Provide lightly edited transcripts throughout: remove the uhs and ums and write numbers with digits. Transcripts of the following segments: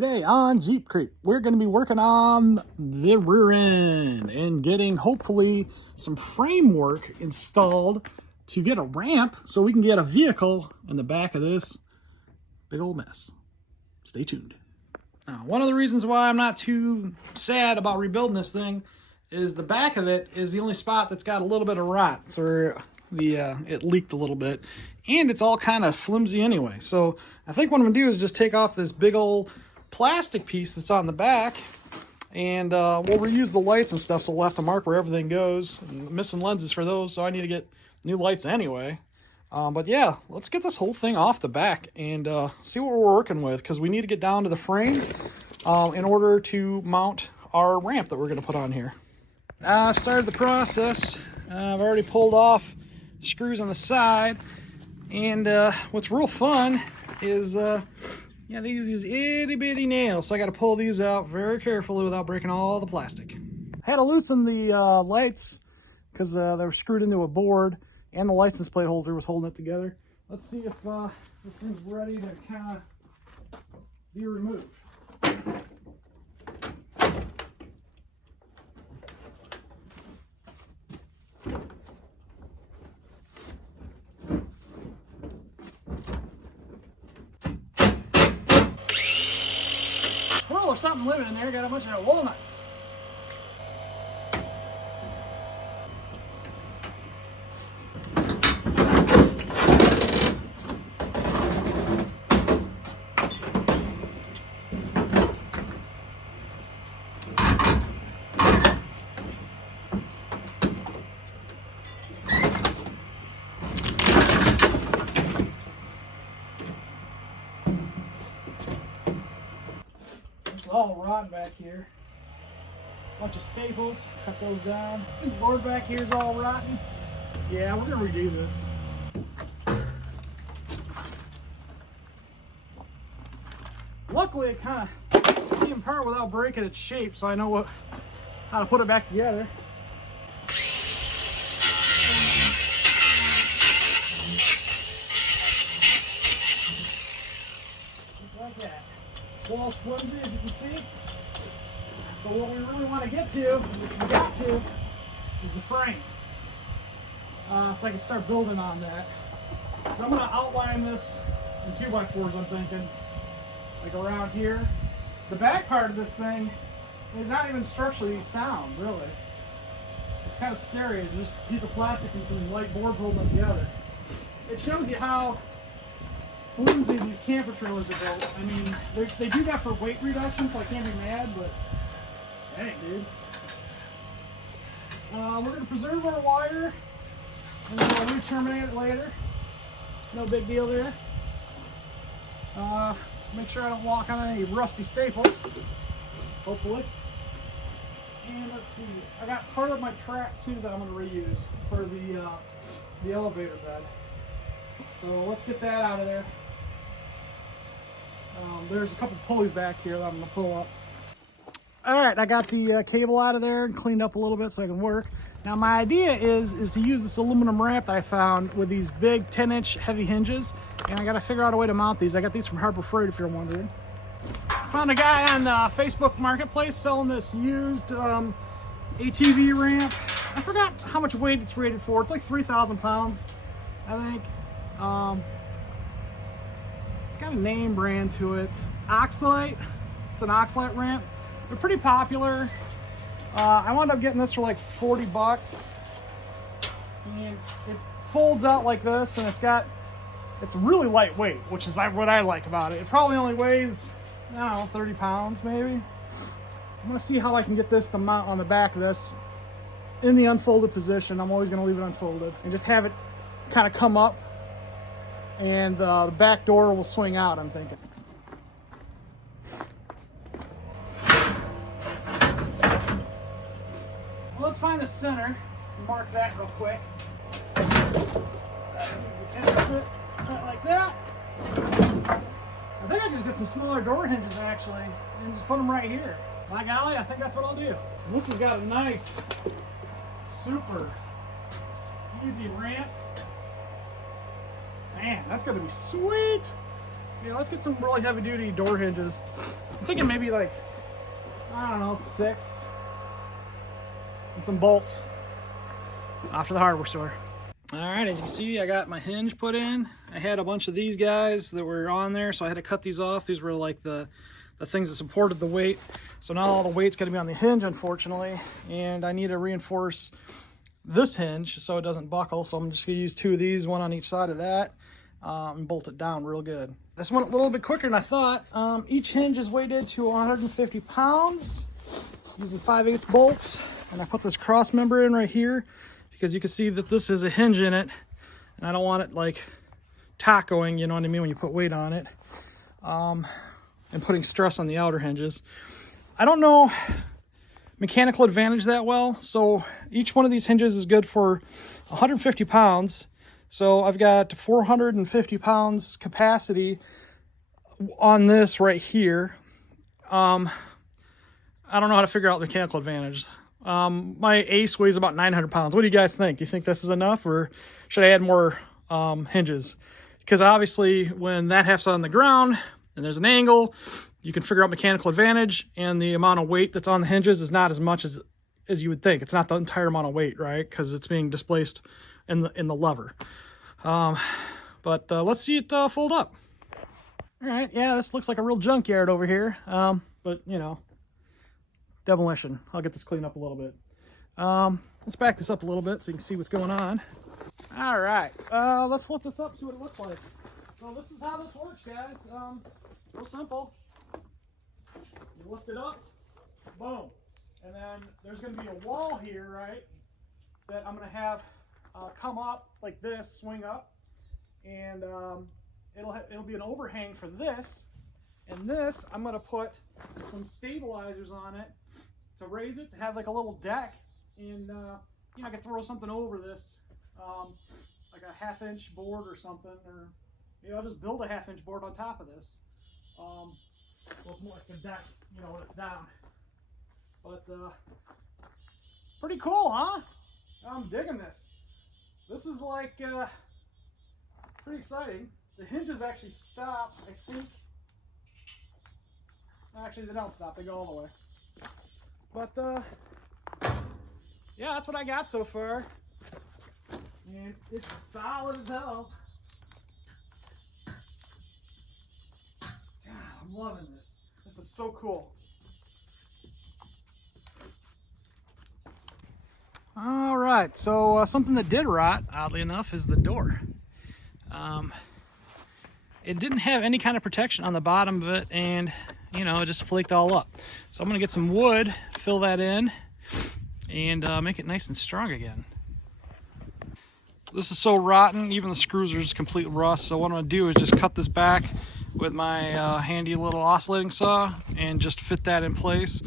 Today on Jeep Creep, we're going to be working on the rear end and getting hopefully some framework installed to get a ramp so we can get a vehicle in the back of this big old mess. Stay tuned. Now, one of the reasons why I'm not too sad about rebuilding this thing is the back of it is the only spot that's got a little bit of rot. So it leaked a little bit, and it's all kind of flimsy anyway. So I think what I'm gonna do is just take off this big old plastic piece that's on the back, and we'll reuse the lights and stuff, so we'll have to mark where everything goes. And missing lenses for those, so I need to get new lights anyway. But yeah, let's get this whole thing off the back and see what we're working with, because we need to get down to the frame in order to mount our ramp that we're going to put on here. I've started the process. I've already pulled off the screws on the side, and what's real fun is yeah, these itty bitty nails, so I got to pull these out very carefully without breaking all the plastic. I had to loosen the lights because they were screwed into a board, and the license plate holder was holding it together. Let's see if this thing's ready to kind of be removed. Well, there's something living in there. Got a bunch of walnuts. All rotten back here. Bunch of staples, cut those down. This board back here is all rotten. Yeah, we're gonna redo this. Luckily, it kind of came apart without breaking its shape, so I know how to put it back together. Just like that. Wall's flimsy, as you can see. So what we really want to get to, is the frame. So I can start building on that. So I'm going to outline this in 2x4s, I'm thinking. Like around here. The back part of this thing is not even structurally sound, really. It's kind of scary. It's just a piece of plastic and some light boards holding it together. It shows you how flimsy these camper trailers are built. I mean, they do that for weight reduction, so I can't be mad, but dang, dude. We're going to preserve our wire, and then we'll re-terminate it later. No big deal there. Make sure I don't walk on any rusty staples, hopefully. And let's see, I got part of my track too that I'm going to reuse for the elevator bed. So let's get that out of there. There's a couple pulleys back here that I'm going to pull up. Alright, I got the cable out of there and cleaned up a little bit so I can work. Now my idea is to use this aluminum ramp that I found with these big 10-inch heavy hinges, and I got to figure out a way to mount these. I got these from Harbor Freight, if you're wondering. I found a guy on Facebook Marketplace selling this used ATV ramp. I forgot how much weight it's rated for. It's like 3,000 pounds, I think. It's got a name brand to it. Oxalate. It's an Oxalate ramp. They're pretty popular. I wound up getting this for like 40 bucks. And it folds out like this, and it's really lightweight, which is what I like about it. It probably only weighs, I don't know, 30 pounds maybe. I'm gonna see how I can get this to mount on the back of this in the unfolded position. I'm always gonna leave it unfolded and just have it kind of come up, and the back door will swing out, I'm thinking. Well, let's find the center and mark that real quick. Right like that. I think I just get some smaller door hinges actually and just put them right here. By golly, I think that's what I'll do. And this has got a nice, super easy ramp. Man, that's gonna be sweet. Yeah, let's get some really heavy duty door hinges. I'm thinking maybe like, I don't know, 6. And some bolts. Off to the hardware store. All right, as you can see, I got my hinge put in. I had a bunch of these guys that were on there, so I had to cut these off. These were like the things that supported the weight. So now all the weight's gonna be on the hinge, unfortunately, and I need to reinforce this hinge so it doesn't buckle. So I'm just gonna use 2 of these, one on each side of that, and bolt it down real good. This went a little bit quicker than I thought. Each hinge is weighted to 150 pounds using 5/8 bolts, and I put this cross member in right here because you can see that this is a hinge in it, and I don't want it like tacoing, you know what I mean, when you put weight on it, and putting stress on the outer hinges. I don't know mechanical advantage that well, so each one of these hinges is good for 150 pounds. So I've got 450 pounds capacity on this right here. I don't know how to figure out the mechanical advantage. My Ace weighs about 900 pounds. What do you guys think? Do you think this is enough, or should I add more hinges? Because obviously when that half's on the ground and there's an angle, you can figure out mechanical advantage, and the amount of weight that's on the hinges is not as much as you would think. It's not the entire amount of weight, right? Because it's being displaced in the lever. But let's see it fold up. All right, yeah, this looks like a real junkyard over here. But you know, demolition. I'll get this cleaned up a little bit. Let's back this up a little bit so you can see what's going on. All right, let's flip this up, see what it looks like. So this is how this works, guys. Real simple. You lift it up, boom. And then there's gonna be a wall here, right, that I'm gonna have come up like this, swing up, and it'll be an overhang for this. And this, I'm gonna put some stabilizers on it to raise it, to have like a little deck, and you know, I could throw something over this, like a 1/2-inch board or something, or you know, I'll just build a 1/2-inch board on top of this. So it's more like a deck, you know, when it's down. But pretty cool, huh? I'm digging this. This is like pretty exciting. The hinges actually stop, I think. Actually, they don't stop, they go all the way. But yeah, that's what I got so far. And it's solid as hell. God, I'm loving this. This is so cool. All right, so something that did rot, oddly enough, is the door. It didn't have any kind of protection on the bottom of it, and you know, it just flaked all up. So I'm gonna get some wood, fill that in, and make it nice and strong again. This is so rotten, even the screws are just complete rust. So what I'm gonna do is just cut this back with my handy little oscillating saw and just fit that in place,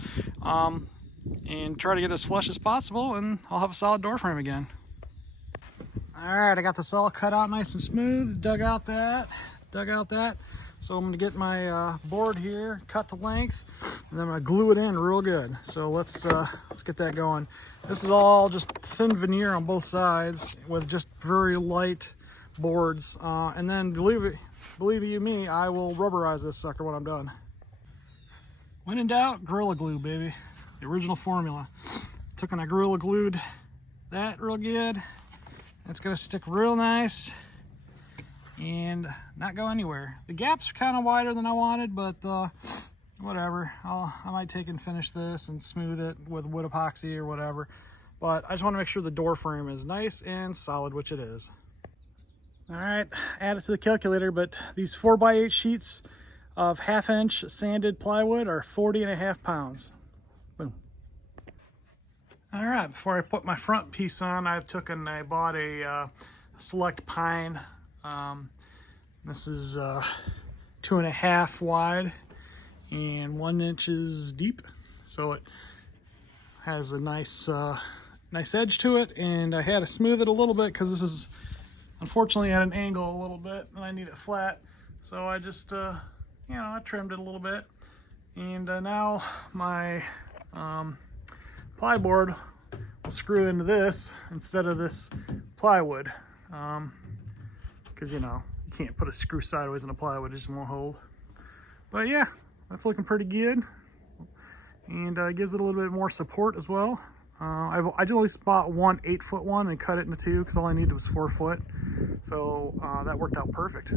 and try to get as flush as possible, and I'll have a solid door frame again. All right, I got this all cut out nice and smooth, dug out that. So I'm gonna get my board here, cut to length, and then I'm gonna glue it in real good. So let's get that going. This is all just thin veneer on both sides with just very light boards. And then believe you me, I will rubberize this sucker when I'm done. When in doubt, Gorilla Glue, baby. The original formula. Took and I Gorilla Glued that real good. It's gonna stick real nice and not go anywhere. The gap's kind of wider than I wanted, but whatever. I might take and finish this and smooth it with wood epoxy or whatever. But I just want to make sure the door frame is nice and solid, which it is. All right, add it to the calculator, but these 4x8 sheets of 1/2-inch sanded plywood are 40.5 pounds. Boom. All right, before I put my front piece on, I bought a Select Pine. This is 2.5 wide and 1 inches deep, so it has a nice edge to it, and I had to smooth it a little bit because this is unfortunately at an angle a little bit and I need it flat, so I just you know, I trimmed it a little bit, and now my plyboard will screw into this instead of this plywood, because you know, You can't put a screw sideways in a plywood, it just won't hold. But yeah, that's looking pretty good. And gives it a little bit more support as well. I just bought one 8-foot one and cut it into two because all I needed was 4 foot. So that worked out perfect.